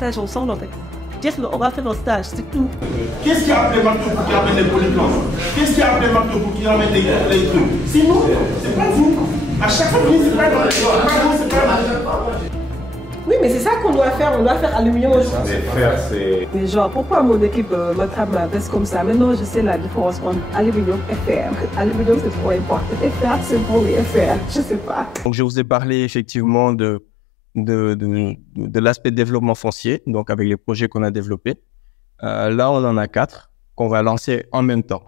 stage ensemble en fait. Dire on va faire un stage, c'est tout. Qu'est-ce qui a appelé Marteau pour qu'il ramène des polyplans? Qu'est-ce qui a appelé Marteau pour qu'il ramène des trucs? C'est nous, c'est pas vous. À chaque fois, c'est pas vous, c'est pas vous. Oui, mais c'est ça qu'on doit faire aluminium aujourd'hui. Mais genre, pourquoi mon équipe me traite ma veste comme ça? Maintenant, je sais la différence entre aluminium et fer. Aluminium, c'est trop important. Et fer, c'est pour les fer. Je sais pas. Donc, je vous ai parlé effectivement de l'aspect développement foncier, donc avec les projets qu'on a développés. Là, on en a 4 qu'on va lancer en même temps.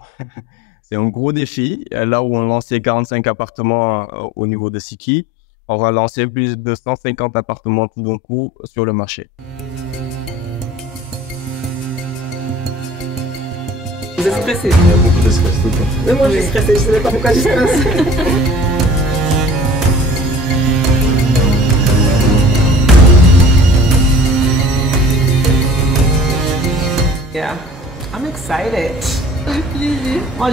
C'est un gros défi. Là où on lançait 45 appartements au niveau de Siki, on va lancer plus de 150 appartements tout d'un coup sur le marché. Vous êtes stressé? Il y a beaucoup de stress tout le temps. Mais moi, je suis stressée. Je ne sais pas pourquoi je stresse. Yeah, I'm excited. Moi,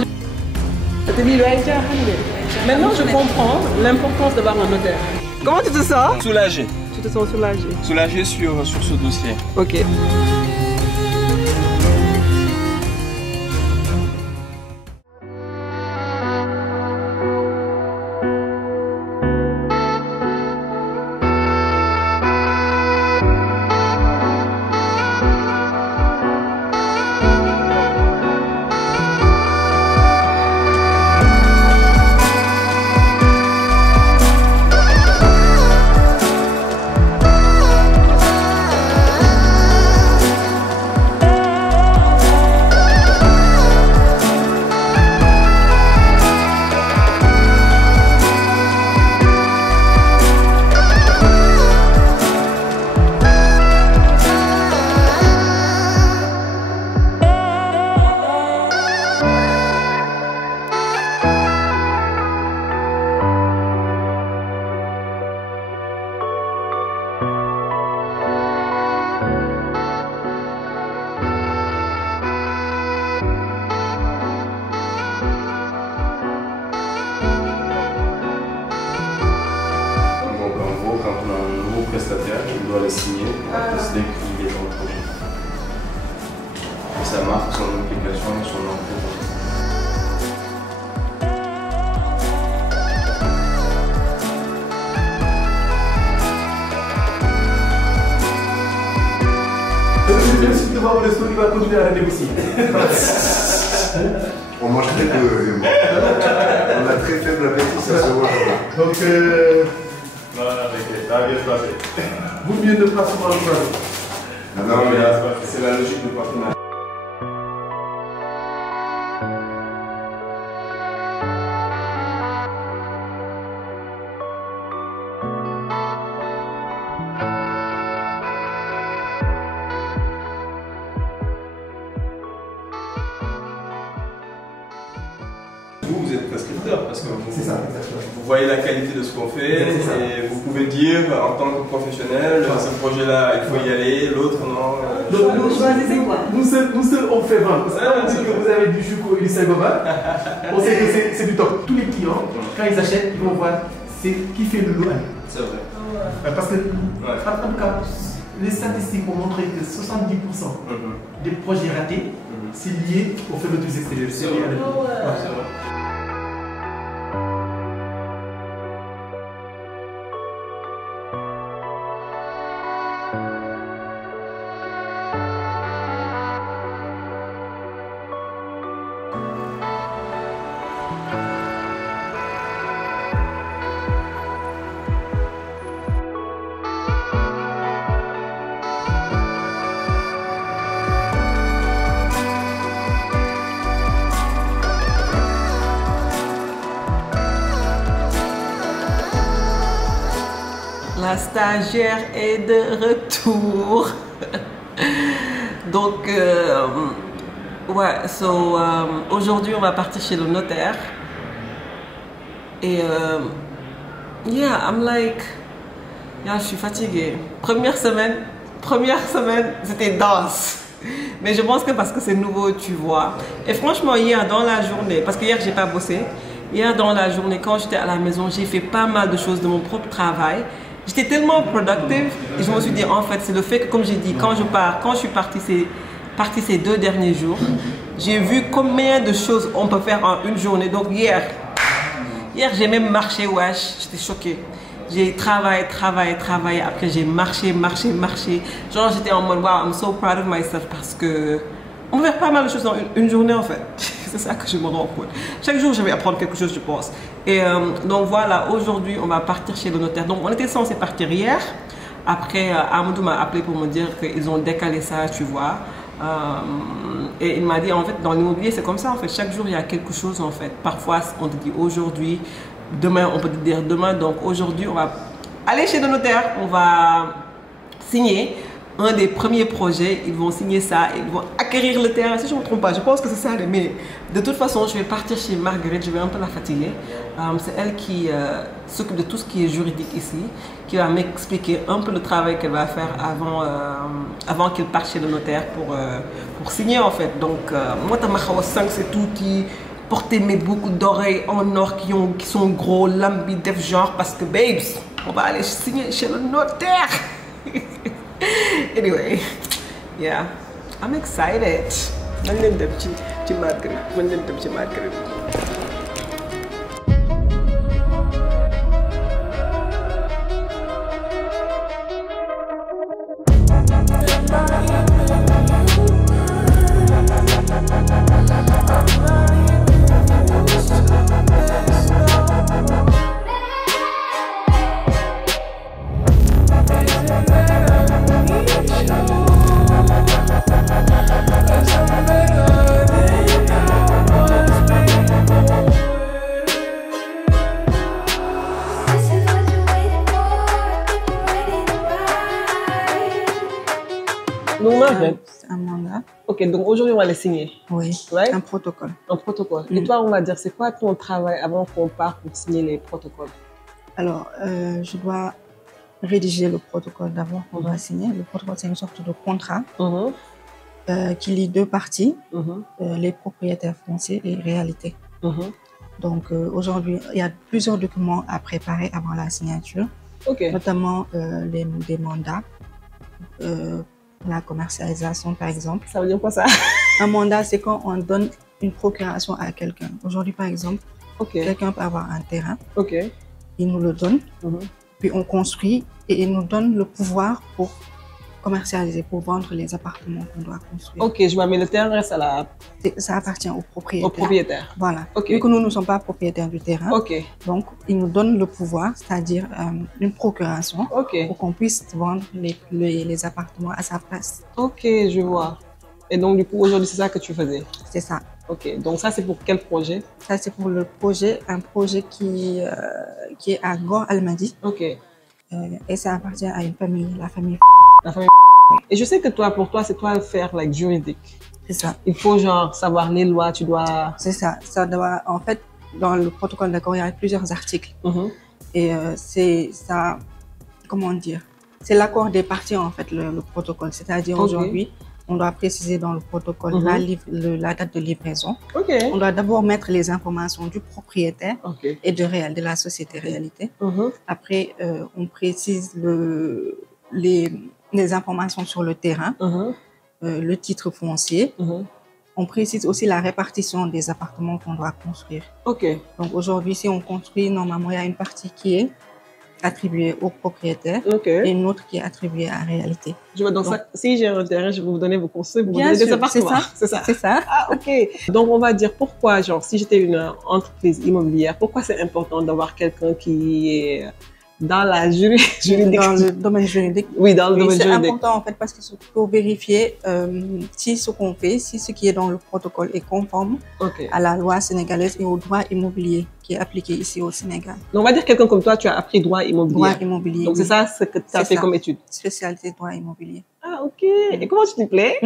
maintenant, je comprends l'importance d'avoir un notaire. Comment tu te sens? Soulagé. Tu te sens soulagé? Soulagé sur ce dossier. Ok. Il doit les signer pour décider qu'il est dans le projet. Et ça marque son implication et son entrée. Merci de voir mon resto qui va continuer à négocier. On mange très peu, on a très faible appétit, ça se voit. Donc, Voilà, ça va bien se passer. vous mieux ne pas souvent le faire. Non, mais c'est la logique du partenariat. Vous êtes prescripteur parce que vous voyez la qualité de ce qu'on fait et vous pouvez dire en tant que professionnel, ce projet-là il faut y aller, l'autre non. Donc nous choisissez quoi? Nous seuls on fait vendre. On dit que vous avez du chouko et du sagoba. On sait que c'est du top. Tous les clients, quand ils achètent, ils vont voir c'est qui fait le lot. C'est vrai. Parce que en tout cas, les statistiques ont montré que 70% des projets ratés, c'est lié au fermetures extérieures. C'est lié à la La stagiaire est de retour. Donc, ouais, aujourd'hui, on va partir chez le notaire. Et, yeah, I'm like, yeah, je suis fatiguée. Première semaine, c'était dense. Mais je pense que parce que c'est nouveau, tu vois. Et franchement, hier dans la journée, parce que hier, j'ai pas bossé. Hier dans la journée, quand j'étais à la maison, j'ai fait pas mal de choses de mon propre travail. j'étais tellement productive et je me suis dit, en fait, c'est le fait que, comme j'ai dit, quand je suis partie ces 2 derniers jours, j'ai vu combien de choses on peut faire en une journée. Donc hier j'ai même marché, wesh, j'étais choquée. J'ai travaillé. Après, j'ai marché. Genre, j'étais en mode, wow, I'm so proud of myself parce que on peut faire pas mal de choses dans une journée, en fait. C'est ça que je me rends compte. Chaque jour, je vais apprendre quelque chose, je pense. Et donc, voilà, aujourd'hui, on va partir chez le notaire. Donc, on était censé partir hier. Après, Amadou m'a appelé pour me dire qu'ils ont décalé ça, tu vois. Et il m'a dit, en fait, dans l'immobilier, c'est comme ça, en fait. Chaque jour, il y a quelque chose, en fait. Parfois, on te dit aujourd'hui. Demain, on peut te dire demain. Donc aujourd'hui, on va aller chez le notaire. On va signer un des premiers projets. Ils vont signer ça. Ils vont acquérir le terrain. Si je ne me trompe pas, je pense que c'est ça. Mais de toute façon, je vais partir chez Marguerite. Je vais un peu la fatiguer. C'est elle qui s'occupe de tout ce qui est juridique ici. Qui va m'expliquer un peu le travail qu'elle va faire avant qu'il parte chez le notaire pour signer en fait. Donc, moi, c'est tout qui porter mes boucles d'oreilles en or qui sont gros, lambi, def genre, parce que, babes, on va aller signer chez le notaire. Anyway, yeah, I'm excited. C'est un mandat. Ok, donc aujourd'hui on va les signer. Oui, Ouais? un protocole. Un protocole. Et toi, on va dire, c'est quoi ton travail avant qu'on parte pour signer les protocoles? Alors, je dois rédiger le protocole d'abord qu'on doit signer. Le protocole, c'est une sorte de contrat qui lie 2 parties, les propriétaires fonciers et réalité. Donc, aujourd'hui, il y a plusieurs documents à préparer avant la signature, notamment des mandats. La commercialisation, par exemple. Ça veut dire quoi ça? Un mandat, c'est quand on donne une procuration à quelqu'un. Aujourd'hui, par exemple, quelqu'un peut avoir un terrain, il nous le donne, puis on construit et il nous donne le pouvoir pour commercialiser, pour vendre les appartements qu'on doit construire. Ok, je vois, mais le terrain reste Ça appartient au propriétaire. au propriétaire. Voilà. Vu que nous ne sommes pas propriétaires du terrain, donc il nous donne le pouvoir, c'est-à-dire une procuration, pour qu'on puisse vendre les appartements à sa place. Ok, je vois. Et donc, du coup, aujourd'hui, c'est ça que tu faisais? C'est ça. Ok, donc ça, c'est pour quel projet? Ça, c'est pour le projet, un projet qui est à Gore-Almadi. Ok. Et ça appartient à une famille, la famille. La famille. Et je sais que toi, pour toi, c'est toi faire like, juridique. C'est ça. Il faut genre savoir les lois, tu dois... C'est ça. Ça doit, en fait, dans le protocole d'accord, il y a plusieurs articles. Et c'est ça, comment dire, c'est l'accord des parties, en fait, le protocole. C'est-à-dire aujourd'hui, on doit préciser dans le protocole la date de livraison. On doit d'abord mettre les informations du propriétaire et de la société réalité. Après, on précise les informations sur le terrain, le titre foncier. On précise aussi la répartition des appartements qu'on doit construire. Donc aujourd'hui, si on construit, normalement, il y a une partie qui est attribuée au propriétaire et une autre qui est attribuée à réalité. Je vois, donc ça, si j'ai un terrain, je vais vous donner vos conseils, vous donner des appartements. C'est ça. C'est ça. Ah, ok. Donc, on va dire pourquoi, genre, si j'étais une entreprise immobilière, pourquoi c'est important d'avoir quelqu'un qui est dans la juridique. Dans le domaine juridique. Oui, dans le domaine juridique. C'est important en fait parce qu'il faut vérifier si ce qu'on fait, si ce qui est dans le protocole est conforme à la loi sénégalaise et au droit immobilier qui est appliqué ici au Sénégal. Donc, on va dire quelqu'un comme toi, tu as appris droit immobilier. Droit immobilier. Donc, c'est ça ce que tu as fait comme étude. Spécialité droit immobilier. Ah, ok. Et comment tu t'y plais?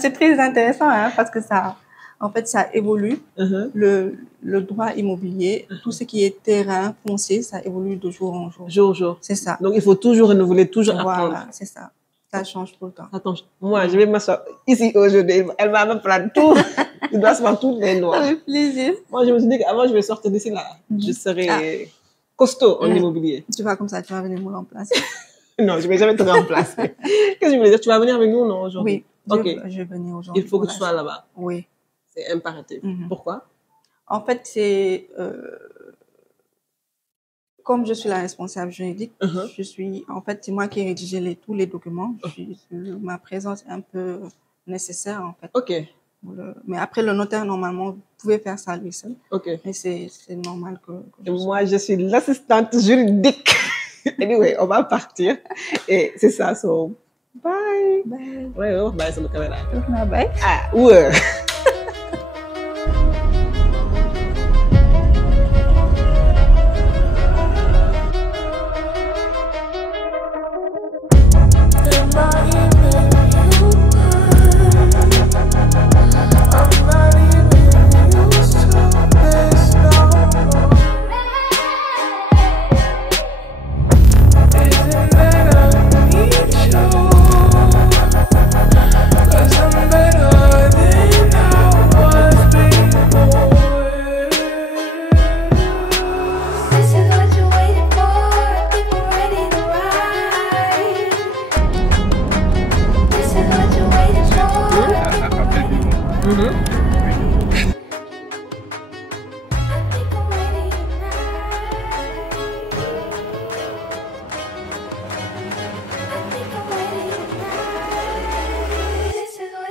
C'est très intéressant hein, parce que ça... En fait, ça évolue. Le droit immobilier, tout ce qui est terrain, foncier, ça évolue de jour en jour. Jour en jour. C'est ça. Donc, il faut toujours renouveler, toujours apprendre. Voilà, c'est ça. Ça change tout le temps. Attends, moi, je vais m'asseoir ici aujourd'hui. Elle va me prendre tout. Tu dois se faire toutes les lois. Avec plaisir. Moi, je me suis dit qu'avant, je vais sortir d'ici là. Je serai costaud en immobilier. Tu vas comme ça, tu vas venir me remplacer. Non, je ne vais jamais te remplacer. Qu'est-ce que je voulais dire? Tu vas venir avec nous, non, aujourd'hui? Oui, ok. je vais venir aujourd'hui. Il faut que tu sois là-bas. Oui. C'est impératif. Pourquoi? En fait, c'est... comme je suis la responsable juridique, je suis... En fait, c'est moi qui ai rédigé tous les documents. Ma présence est un peu nécessaire, en fait. Ok. Mais après, le notaire, normalement, vous pouvez faire ça lui seul. Ok. Mais c'est normal que moi, je suis l'assistante juridique. Anyway, on va partir. Et c'est ça, so... Bye. Bye. Ouais, bye sur la caméra. Bye. Ah, ouais.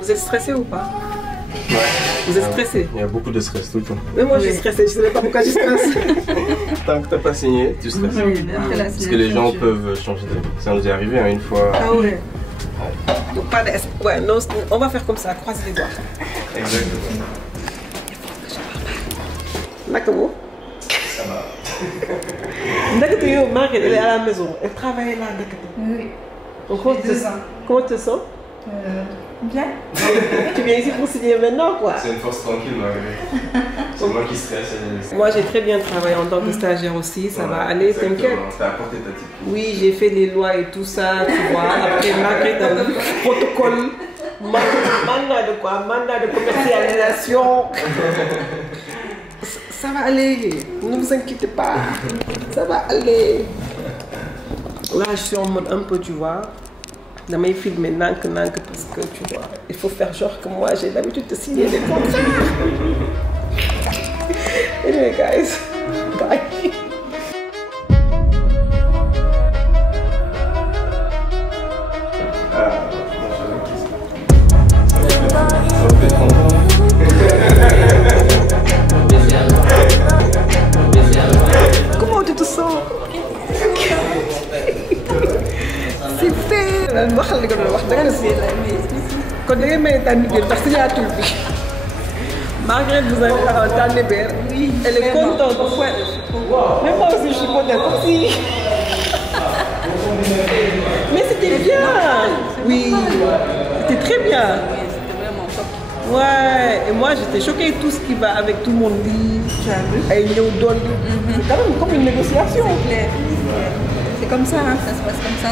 Vous êtes stressé ou pas? Ouais. Vous êtes stressé? Il y a beaucoup de stress tout le temps. Mais moi, je suis stressée. Je ne sais pas pourquoi je stresse. Tant que tu n'as pas signé, tu stresses. Oui, parce que les gens peuvent changer d'avis. Ça nous est arrivé une fois. Ah ouais. Donc, pas de... Ouais, non, on va faire comme ça. Croise les doigts. Exactement. Nakamo? Ça va. Nakamo, Marguerite, elle est à la maison. Elle travaille là, Nakamo. Oui. Donc, comment tu te sens? Bien. Tu viens ici pour signer maintenant, quoi. C'est une force tranquille, Marguerite. C'est moi qui stresse. Moi, j'ai très bien travaillé en tant que stagiaire aussi. Ça va aller, t'inquiète. T'as apporté ta petite. Oui, j'ai fait les lois et tout ça, tu vois. Après, Marguerite a le protocole. Mandat de quoi? Mandat de commercialisation. Ça va aller. Ne vous inquiétez pas. Ça va aller. Là, je suis en mode un peu, tu vois. Damay filmer nank parce que tu vois, il faut faire genre que moi j'ai l'habitude de signer des contrats. Anyway guys, bye. Comment tu te sens? C'est fait. waxal li nga doon wax da nga kon da ngay may tànn biir ndax signature bi Marguerite vous avez un tànnibéer. Oui, elle est contente. Même moi aussi je suis contente comme si. Mais c'était bien. Oui, c'était très bien. Oui, c'était vraiment top. Ouais, et moi j'étais choquée tout ce qui va avec tout le monde dit. Tu as vu? Et il est donne. C'est quand même comme une négociation. C'est clair. C'est comme ça, hein, ça se passe comme ça.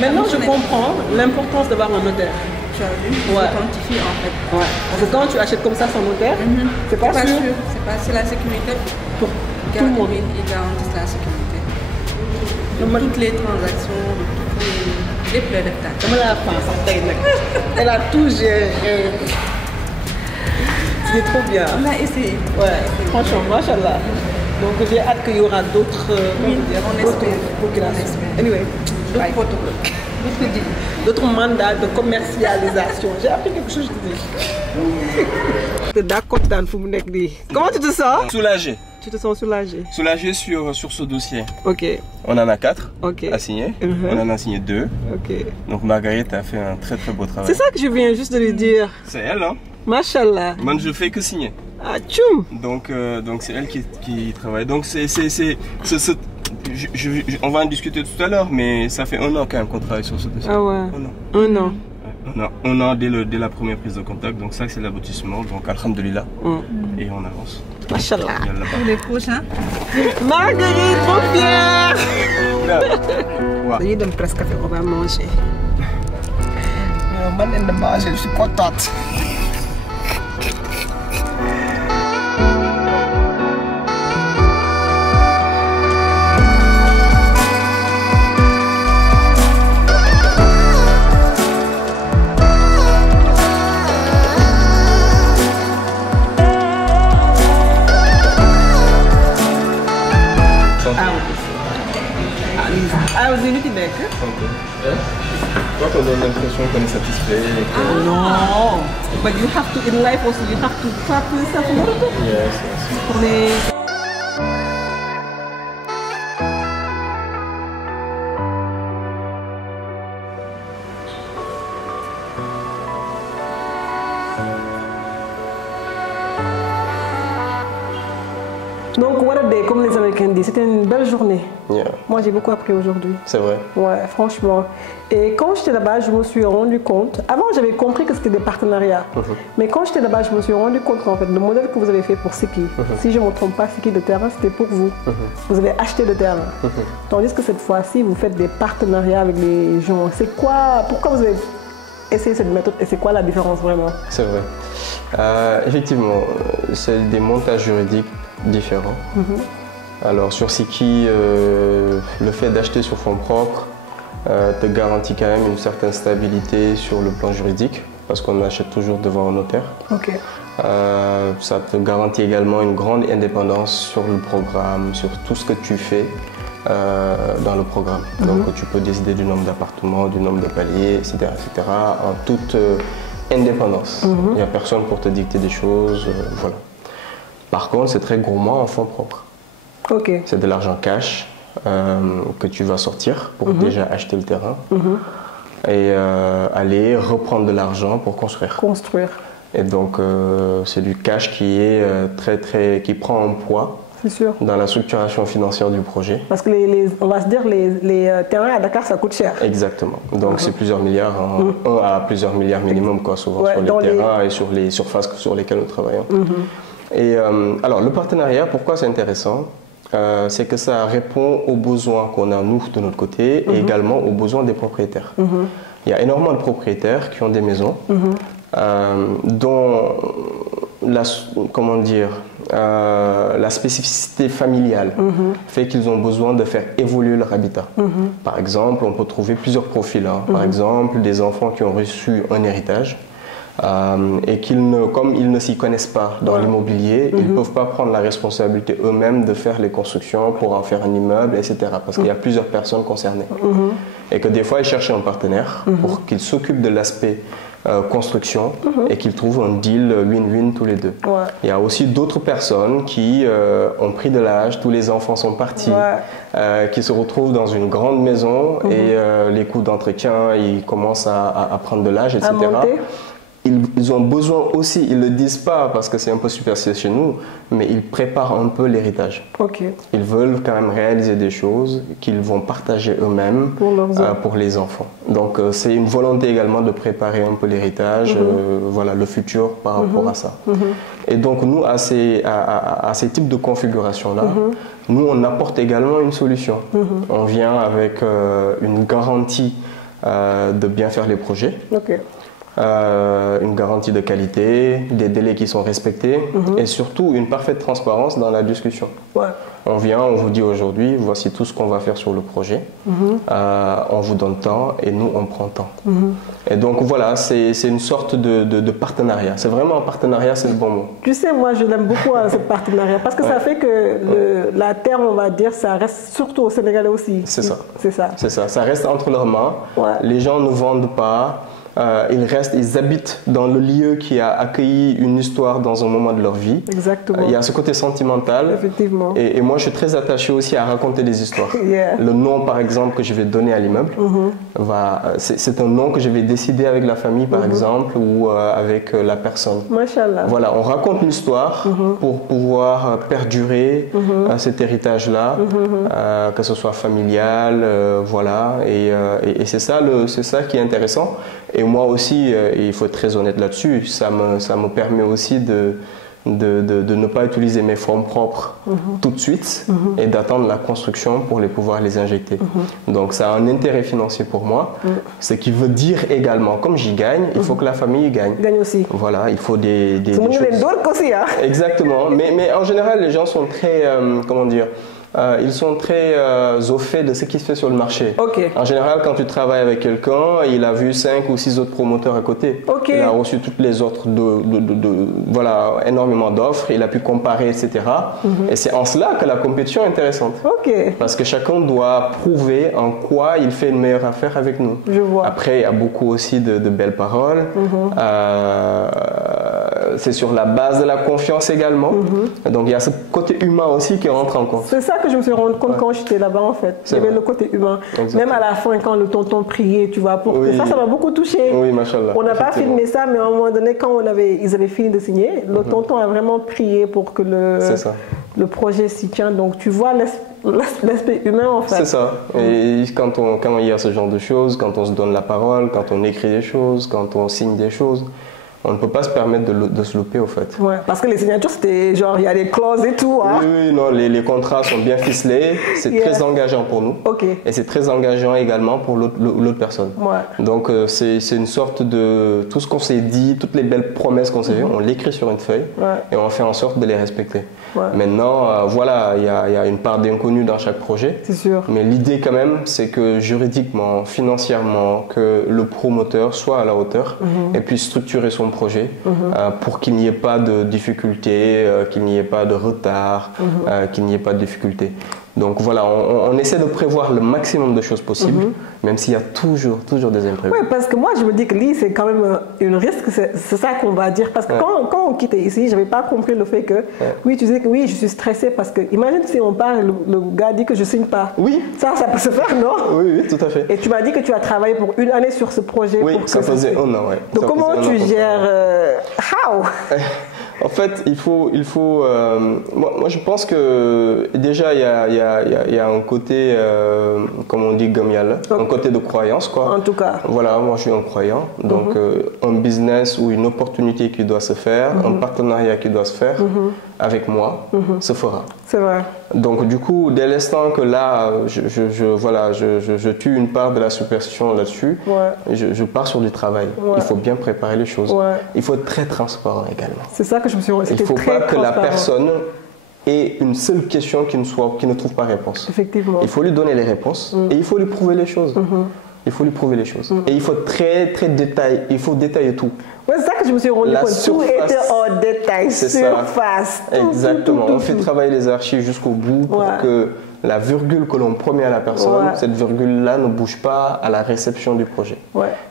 Maintenant, je comprends l'importance d'avoir un notaire. Tu as vu? Ouais. Tu quantifies en fait. Ouais. Parce que quand tu achètes comme ça sans notaire, c'est pas sûr. C'est la sécurité. Pour tout le monde. Ils garantissent la sécurité. Toutes les transactions, les plaies de taxes. Comme la fin, elle a tout géré. C'est trop bien. On a essayé. Ouais, franchement, machallah. Donc j'ai hâte qu'il y aura d'autres procurations. Anyway, d'autres protocoles. D'autres mandats de commercialisation. J'ai appris quelque chose de d'accord dans le. Comment tu te sens? Soulagé. Tu te sens soulagé? Soulagé sur ce dossier. Ok. On en a 4 à signer. On en a signé 2. Ok. Donc Marguerite a fait un très beau travail. C'est ça que je viens juste de lui dire. C'est elle, hein? Machallah. Moi, je fais que signer. Ah, tchoum. Donc c'est elle qui travaille. Donc on va en discuter tout à l'heure, mais ça fait 1 an quand même qu'on travaille sur ce dossier. Ah ouais. 1 an. On a dès la première prise de contact, donc ça c'est l'aboutissement, donc alhamdulillah, et on avance. Machallah. Pour les prochains. Marguerite, trop fière. Dañuy dem presque café, on va manger. Man de manger, je suis contente. Ah, vous invitez mec. Toi, on donne l'impression qu'on est satisfait. Non. But you have to, in life also, you have to clap yourself a little bit. Yes. Pour les... Donc, what a day, comme les Américains disent, c'était une belle journée. Yeah. Moi, j'ai beaucoup appris aujourd'hui. C'est vrai. Ouais, franchement. Et quand j'étais là-bas, je me suis rendu compte. Avant, j'avais compris que c'était des partenariats. Mais quand j'étais là-bas, je me suis rendu compte qu'en fait, le modèle que vous avez fait pour Siki, si je ne me trompe pas, Siki, le terrain, c'était pour vous. Vous avez acheté le terrain. Tandis que cette fois-ci, vous faites des partenariats avec les gens. C'est quoi? Pourquoi vous avez essayé cette méthode et c'est quoi la différence vraiment? C'est vrai. Effectivement, c'est des montages juridiques différents. Alors sur Siki, le fait d'acheter sur fonds propres te garantit quand même une certaine stabilité sur le plan juridique parce qu'on achète toujours devant un notaire. Ok. Ça te garantit également une grande indépendance sur le programme, sur tout ce que tu fais dans le programme. Donc tu peux décider du nombre d'appartements, du nombre de paliers, etc. en toute indépendance. Il n'y a personne pour te dicter des choses. Voilà. Par contre, c'est très gourmand en fonds propres. Okay. C'est de l'argent cash que tu vas sortir pour déjà acheter le terrain et aller reprendre de l'argent pour construire. Et donc, c'est du cash qui est qui prend un poids dans la structuration financière du projet. Parce que on va se dire les terrains à Dakar, ça coûte cher. Exactement. Donc, c'est plusieurs milliards, 1 à plusieurs milliards minimum, quoi, souvent sur les terrains et sur les surfaces sur lesquelles nous travaillons. Et alors, le partenariat, pourquoi c'est intéressant? C'est que ça répond aux besoins qu'on a, nous, de notre côté, et également aux besoins des propriétaires. Il y a énormément de propriétaires qui ont des maisons dont la spécificité familiale fait qu'ils ont besoin de faire évoluer leur habitat. Par exemple, on peut trouver plusieurs profils. Par exemple, des enfants qui ont reçu un héritage. Et comme ils ne s'y connaissent pas dans l'immobilier, ils ne peuvent pas prendre la responsabilité eux-mêmes de faire les constructions pour en faire un immeuble, etc. Parce qu'il y a plusieurs personnes concernées. Et que des fois, ils cherchent un partenaire pour qu'il s'occupe de l'aspect construction et qu'ils trouvent un deal win-win tous les deux. Il y a aussi d'autres personnes qui ont pris de l'âge, tous les enfants sont partis, qui se retrouvent dans une grande maison et les coûts d'entretien, ils commencent à prendre de l'âge, etc. Ils ont besoin aussi, ils ne le disent pas parce que c'est un peu superstitieux chez nous, mais ils préparent un peu l'héritage. Ils veulent quand même réaliser des choses qu'ils vont partager eux-mêmes pour les enfants. Donc c'est une volonté également de préparer un peu l'héritage, voilà, le futur par rapport à ça. Et donc nous, à ces types de configurations-là, nous on apporte également une solution. On vient avec une garantie de bien faire les projets. Une garantie de qualité, des délais qui sont respectés et surtout une parfaite transparence dans la discussion. On vient, on vous dit aujourd'hui, voici tout ce qu'on va faire sur le projet, on vous donne temps et nous on prend temps. Et donc voilà, c'est une sorte de partenariat. C'est vraiment un partenariat, c'est le bon mot. Tu sais, moi je l'aime beaucoup ce partenariat parce que ça fait que la terre, on va dire, ça reste surtout au Sénégal aussi. C'est ça. C'est ça. C'est ça. Ça reste entre leurs mains. Les gens ne vendent pas. Ils habitent dans le lieu qui a accueilli une histoire dans un moment de leur vie. Exactement. Il y a ce côté sentimental. Effectivement. Et moi, je suis très attaché aussi à raconter des histoires. Le nom, par exemple, que je vais donner à l'immeuble, c'est un nom que je vais décider avec la famille, par exemple, ou avec la personne. Machallah. Voilà, on raconte une histoire pour pouvoir perdurer cet héritage-là, que ce soit familial, voilà. Et c'est ça qui est intéressant. Et moi aussi, il faut être très honnête là-dessus, ça me permet aussi de ne pas utiliser mes fonds propres tout de suite et d'attendre la construction pour pouvoir les injecter. Donc ça a un intérêt financier pour moi, ce qui veut dire également, comme j'y gagne, il faut que la famille y gagne. Gagne aussi. Voilà, il faut des choses. Aussi, hein. Exactement, mais en général, les gens sont très, comment dire, Ils sont très au fait de ce qui se fait sur le marché. Ok. En général, quand tu travailles avec quelqu'un, il a vu 5 ou 6 autres promoteurs à côté. Ok. Il a reçu toutes les autres, voilà, énormément d'offres. Il a pu comparer, etc. Et c'est en cela que la compétition est intéressante. Ok. Parce que chacun doit prouver en quoi il fait une meilleure affaire avec nous. Je vois. Après, il y a beaucoup aussi de belles paroles. C'est sur la base de la confiance également. Donc, il y a ce côté humain aussi qui rentre en compte. C'est ça que je me suis rendu compte quand j'étais là-bas, en fait. Il y avait le côté humain. Exactement. Même à la fin, quand le tonton priait, tu vois, pour que ça m'a beaucoup touché. Oui, machallah. On n'a pas filmé ça, mais à un moment donné, quand ils avaient fini de signer, le tonton a vraiment prié pour que le projet s'y tienne. Donc, tu vois l'aspect humain, en fait. C'est ça. Et quand il y a ce genre de choses, quand on se donne la parole, quand on écrit des choses, quand on signe des choses, on ne peut pas se permettre de se louper, au fait. Ouais, parce que les signatures, c'était genre, il y a des clauses et tout. Hein. Oui, non, les contrats sont bien ficelés. C'est très engageant pour nous. Ok. Et c'est très engageant également pour l'autre personne. Ouais. Donc, c'est une sorte de... Tout ce qu'on s'est dit, toutes les belles promesses qu'on s'est dit, on l'écrit sur une feuille et on fait en sorte de les respecter. Ouais. Maintenant, voilà, il y a une part d'inconnu dans chaque projet. C'est sûr. Mais l'idée quand même, c'est que juridiquement, financièrement, que le promoteur soit à la hauteur et puisse structurer son projet pour qu'il n'y ait pas de difficultés, qu'il n'y ait pas de retard, qu'il n'y ait pas de difficultés. Donc voilà, on essaie de prévoir le maximum de choses possibles, même s'il y a toujours des imprévus. Oui, parce que moi je me dis que c'est quand même un risque, c'est ça qu'on va dire. Parce que quand on quittait ici, je n'avais pas compris le fait que, oui, tu disais que oui, je suis stressée parce que, imagine si on parle, le gars dit que je ne signe pas. Oui. Ça peut se faire, non? Oui, tout à fait. Et tu m'as dit que tu as travaillé pour 1 année sur ce projet. Oui, pour ça faisait 1 an, oui. Donc comment tu gères how? En fait, il faut moi, je pense que déjà, il y a un côté, comme on dit, gamial, un côté de croyance, quoi. En tout cas. Voilà, moi, je suis un croyant. Donc, un business ou une opportunité qui doit se faire, un partenariat qui doit se faire avec moi, se fera. C'est vrai. Donc, du coup, dès l'instant que là, je tue une part de la superstition là-dessus, je pars sur du travail. Il faut bien préparer les choses. Il faut être très transparent également. C'est ça que je me suis rendu compte. Il ne faut pas que la personne ait une seule question qui ne trouve pas réponse. Effectivement. Il faut lui donner les réponses et il faut lui prouver les choses. Il faut lui prouver les choses. Et il faut il faut détailler tout. Ouais, c'est ça que je me suis rendu compte. Tout était en détail, surface. Exactement. On fait travailler les archives jusqu'au bout pour que la virgule que l'on promet à la personne, cette virgule-là ne bouge pas à la réception du projet.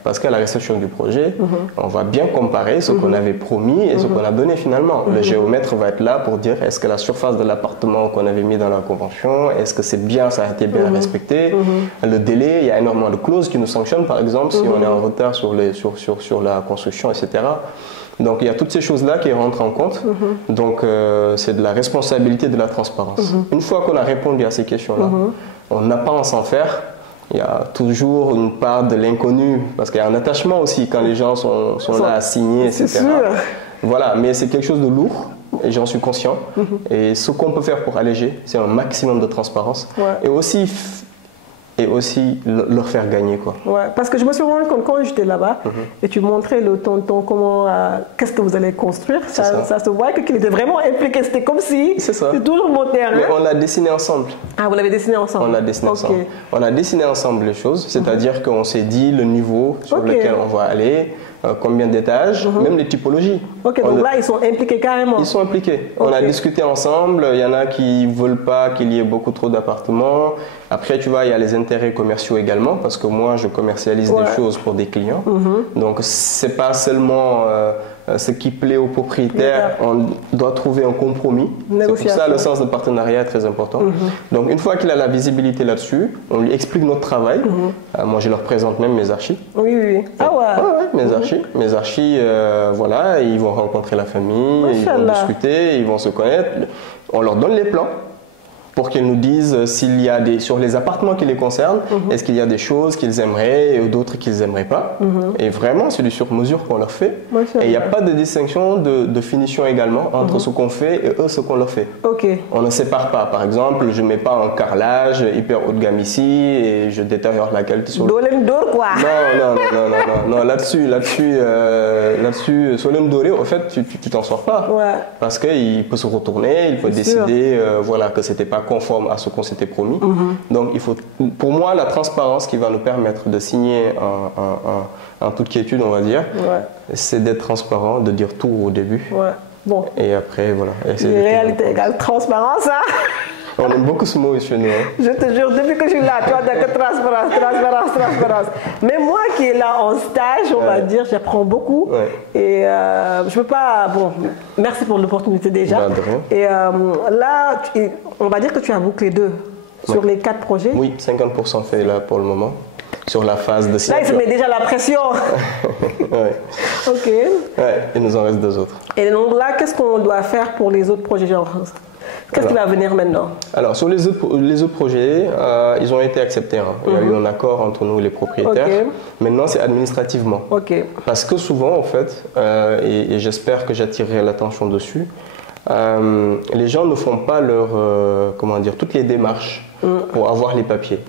Parce qu'à la réception du projet, on va bien comparer ce qu'on avait promis et ce qu'on a donné finalement. Le géomètre va être là pour dire est-ce que la surface de l'appartement qu'on avait mis dans la convention, est-ce que c'est bien, ça a été bien respecté. Le délai, il y a énormément de clauses qui nous sanctionnent par exemple si on est en retard sur la construction, etc. Donc il y a toutes ces choses-là qui rentrent en compte. Donc c'est de la responsabilité, de la transparence. Une fois qu'on a répondu à ces questions-là, on n'a pas à s'en faire. Il y a toujours une part de l'inconnu, parce qu'il y a un attachement aussi quand les gens sont là à signer, etc. C'est sûr. Voilà, mais c'est quelque chose de lourd. Et j'en suis conscient. Et ce qu'on peut faire pour alléger, c'est un maximum de transparence. Et aussi leur faire gagner, quoi. Ouais, parce que je me suis rendu compte quand j'étais là-bas et tu montrais le tonton comment qu'est-ce que vous allez construire, ça se voit qu'il était vraiment impliqué, c'était comme si c'était toujours mon terrain. Mais on l'a dessiné ensemble. Ah, vous l'avez dessiné ensemble? On l'a dessiné ensemble. On a dessiné ensemble les choses, c'est-à-dire qu'on s'est dit le niveau sur lequel on va aller, combien d'étages, même les typologies. Ok, donc là ils sont impliqués carrément. Ils sont impliqués. On a discuté ensemble, il y en a qui ne veulent pas qu'il y ait beaucoup trop d'appartements. Après, tu vois, il y a les intérêts commerciaux également, parce que moi, je commercialise des choses pour des clients. Donc, ce n'est pas seulement ce qui plaît aux propriétaires, on doit trouver un compromis. C'est pour ça le sens de partenariat est très important. Donc, une fois qu'il a la visibilité là-dessus, on lui explique notre travail. Moi, je leur présente même mes archives. Oui. Ah ouais. Mes archives, voilà, ils vont rencontrer la famille, ils vont discuter, ils vont se connaître. On leur donne les plans pour qu'ils nous disent s'il y a sur les appartements qui les concernent, est-ce qu'il y a des choses qu'ils aimeraient et d'autres qu'ils n'aimeraient pas. Et vraiment, c'est du sur-mesure qu'on leur fait. Et il n'y a pas de distinction de finition également entre ce qu'on fait et eux, ce qu'on leur fait. On ne sépare pas. Par exemple, je ne mets pas un carrelage hyper haut de gamme ici et je détériore la qualité sur le... Non, là-dessus, Solem Doré, au fait, tu t'en sors pas. Parce qu'il peut se retourner, il faut décider voilà, que ce n'était pas conforme à ce qu'on s'était promis. Donc, il faut, pour moi, la transparence qui va nous permettre de signer en toute quiétude, on va dire, c'est d'être transparent, de dire tout au début. Bon. Et après, voilà. Réalité égale transparence, hein? On aime beaucoup ce mot chez nous. Hein. Je te jure, depuis que je suis là, tu vois, que transparence. Mais moi qui est là en stage, on va dire, j'apprends beaucoup. Et je peux pas... Bon, merci pour l'opportunité déjà. Et là, on va dire que tu as bouclé 2 sur les 4 projets. Oui, 50% fait là pour le moment. Sur la phase de signature. Là, il se met déjà la pression. Ok. Il nous en reste 2 autres. Et donc là, qu'est-ce qu'on doit faire pour les autres projets, genre? Qu'est-ce qui va venir maintenant? Alors, sur les autres projets, ils ont été acceptés. Hein. Il y a eu un accord entre nous et les propriétaires. Maintenant, c'est administrativement. Parce que souvent, en fait, et j'espère que j'attirerai l'attention dessus, les gens ne font pas comment dire, toutes les démarches pour avoir les papiers.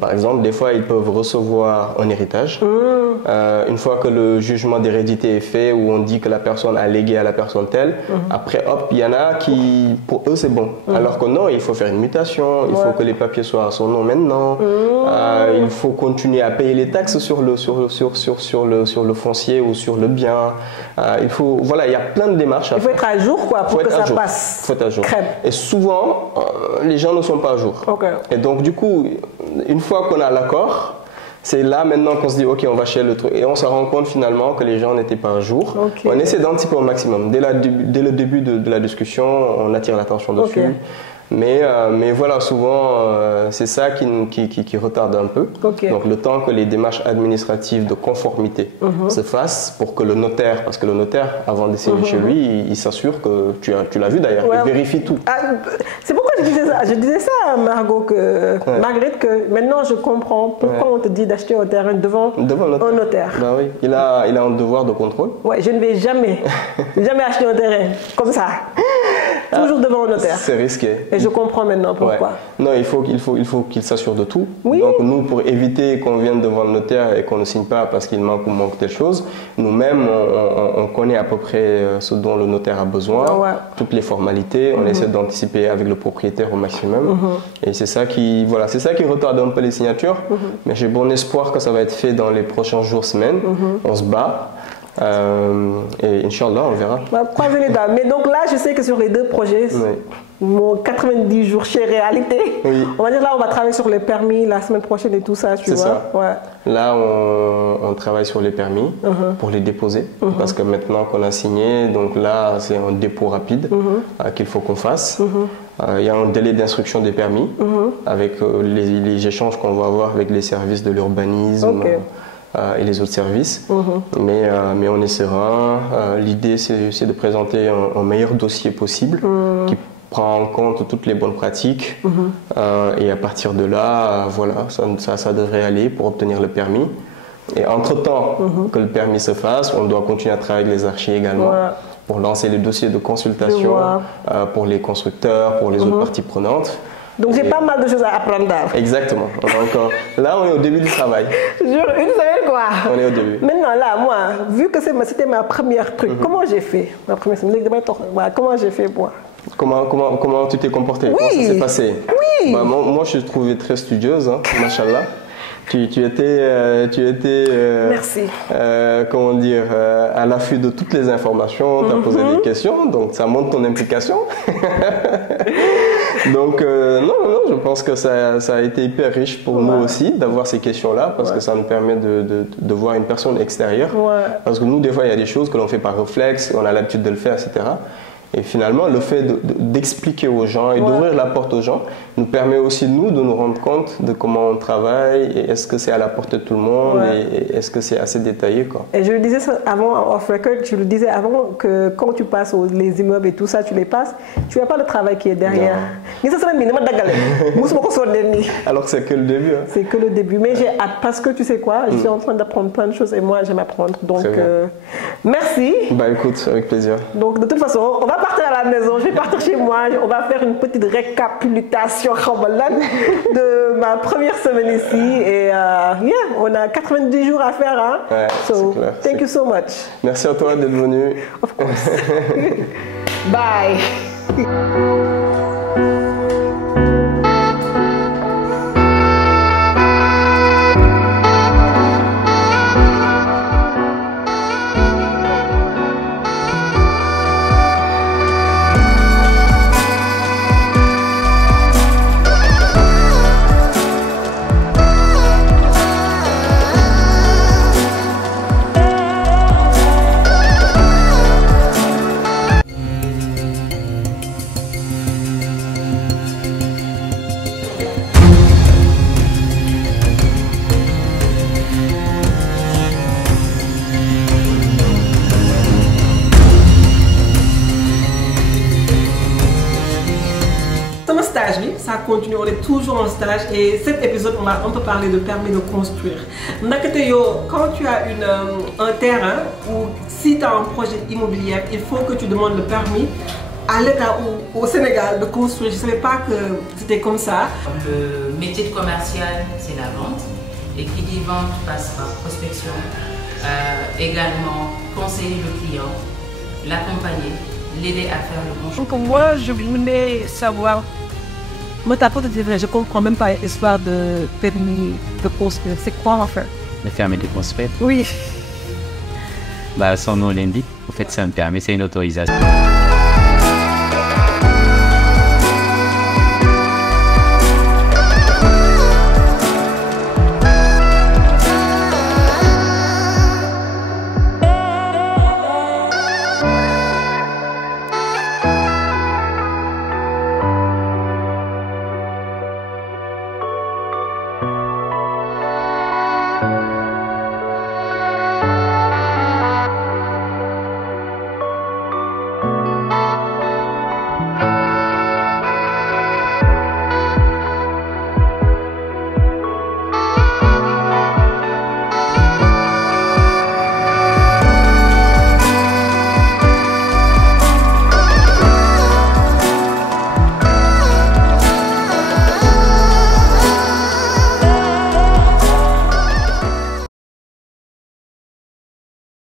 Par exemple, des fois, ils peuvent recevoir un héritage. Une fois que le jugement d'hérédité est fait, où on dit que la personne a légué à la personne telle, après, hop, il y en a qui, pour eux, c'est bon. Alors que non, il faut faire une mutation, il faut que les papiers soient à son nom maintenant, il faut continuer à payer les taxes sur le foncier ou sur le bien. Voilà, il y a plein de démarches à faire. Il faut être à jour, quoi, pour que ça passe. Il faut être à jour. Et souvent, les gens ne sont pas à jour. Et donc, du coup, une fois qu'on a l'accord, c'est là maintenant qu'on se dit, ok, on va chez le truc. Et on se rend compte finalement que les gens n'étaient pas à jour. On essaie d'anticiper au maximum. Dès le début de la discussion, on attire l'attention dessus. Mais voilà, souvent, c'est ça qui retarde un peu. Donc, le temps que les démarches administratives de conformité se fassent pour que le notaire, parce que le notaire, avant de signer chez lui, il s'assure que tu l'as vu d'ailleurs, il vérifie tout. C'est pourquoi je disais ça. Je disais ça à Marguerite, que maintenant je comprends pourquoi on te dit d'acheter un terrain devant un notaire. Ben oui, il a un devoir de contrôle. Je ne vais jamais acheter un terrain comme ça. Toujours devant un notaire. C'est risqué. Et je comprends maintenant pourquoi. Non, il faut qu'il s'assure de tout. Donc nous, pour éviter qu'on vienne devant le notaire et qu'on ne signe pas parce qu'il manque ou manque telle chose, nous-mêmes, on connaît à peu près ce dont le notaire a besoin, toutes les formalités, on essaie d'anticiper avec le propriétaire au maximum. Et c'est ça qui retarde un peu les signatures. Mais j'ai bon espoir que ça va être fait dans les prochains jours, semaines. On se bat. Et Inch'Allah, on verra. Mais donc là, je sais que sur les 2 projets, mon 90 jours chez Réalité, on va dire là, on va travailler sur les permis la semaine prochaine et tout ça, tu vois. Ça. Là, on travaille sur les permis pour les déposer. Parce que maintenant qu'on a signé, donc là, c'est un dépôt rapide qu'il faut qu'on fasse. Il y a un délai d'instruction des permis avec les échanges qu'on va avoir avec les services de l'urbanisme. Et les autres services. Mais on essaiera. L'idée, c'est de présenter un meilleur dossier possible qui prend en compte toutes les bonnes pratiques. Et à partir de là, voilà, ça devrait aller pour obtenir le permis. Et entre-temps que le permis se fasse, on doit continuer à travailler avec les archis également pour lancer les dossiers de consultation pour les constructeurs, pour les autres parties prenantes. Donc j'ai pas mal de choses à apprendre. Exactement. Là, on est au début du travail. Jure, une semaine quoi. On est au début. Maintenant là, moi, vu que c'était ma première truc, comment j'ai fait? Ma première semaine, comment j'ai fait moi? Comment tu t'es comporté? Comment ça s'est passé? Moi, je te trouvais très studieuse, hein, machallah. Tu étais merci. Comment dire, à l'affût de toutes les informations, tu as posé des questions, donc ça montre ton implication. Donc non, je pense que ça a été hyper riche pour nous aussi d'avoir ces questions-là, parce que ça nous permet de voir une personne extérieure. Parce que nous, des fois, il y a des choses que l'on fait par réflexe, on a l'habitude de le faire, etc. Et finalement, le fait d'expliquer aux gens et d'ouvrir la porte aux gens nous permet aussi, nous, de nous rendre compte de comment on travaille et est-ce que c'est à la portée de tout le monde et est-ce que c'est assez détaillé, quoi. Et je le disais avant, off-record, je le disais avant que quand tu passes les immeubles et tout ça, tu les passes, tu vois pas le travail qui est derrière. Alors que c'est que le début. Hein. C'est que le début. Mais j'ai hâte parce que tu sais quoi, je suis en train d'apprendre plein de choses et moi, j'aime apprendre. Donc, merci. Bah écoute, avec plaisir. Donc, de toute façon, on va partir à la maison, je vais partir chez moi, on va faire une petite récapitulation de ma première semaine ici et on a 90 jours à faire. Hein? So, thank you so much. Merci à toi d'être venu. Of course. Bye. stage, oui, ça continue, on est toujours en stage et cet épisode, on va un peu parler de permis de construire. Quand tu as un terrain ou si tu as un projet immobilier, il faut que tu demandes le permis à l'État ou au Sénégal de construire. Je ne savais pas que c'était comme ça. Le métier de commercial, c'est la vente. Et qui dit vente passe par prospection. Également, conseiller le client, l'accompagner, l'aider à faire le bon choix. Donc moi, je voulais savoir, moi, ta faute de vrai, je ne comprends même pas l'histoire de permis de construire. C'est quoi en fait? Le permis de construire? Oui. Bah, son nom l'indique. En fait, c'est un permis, c'est une autorisation.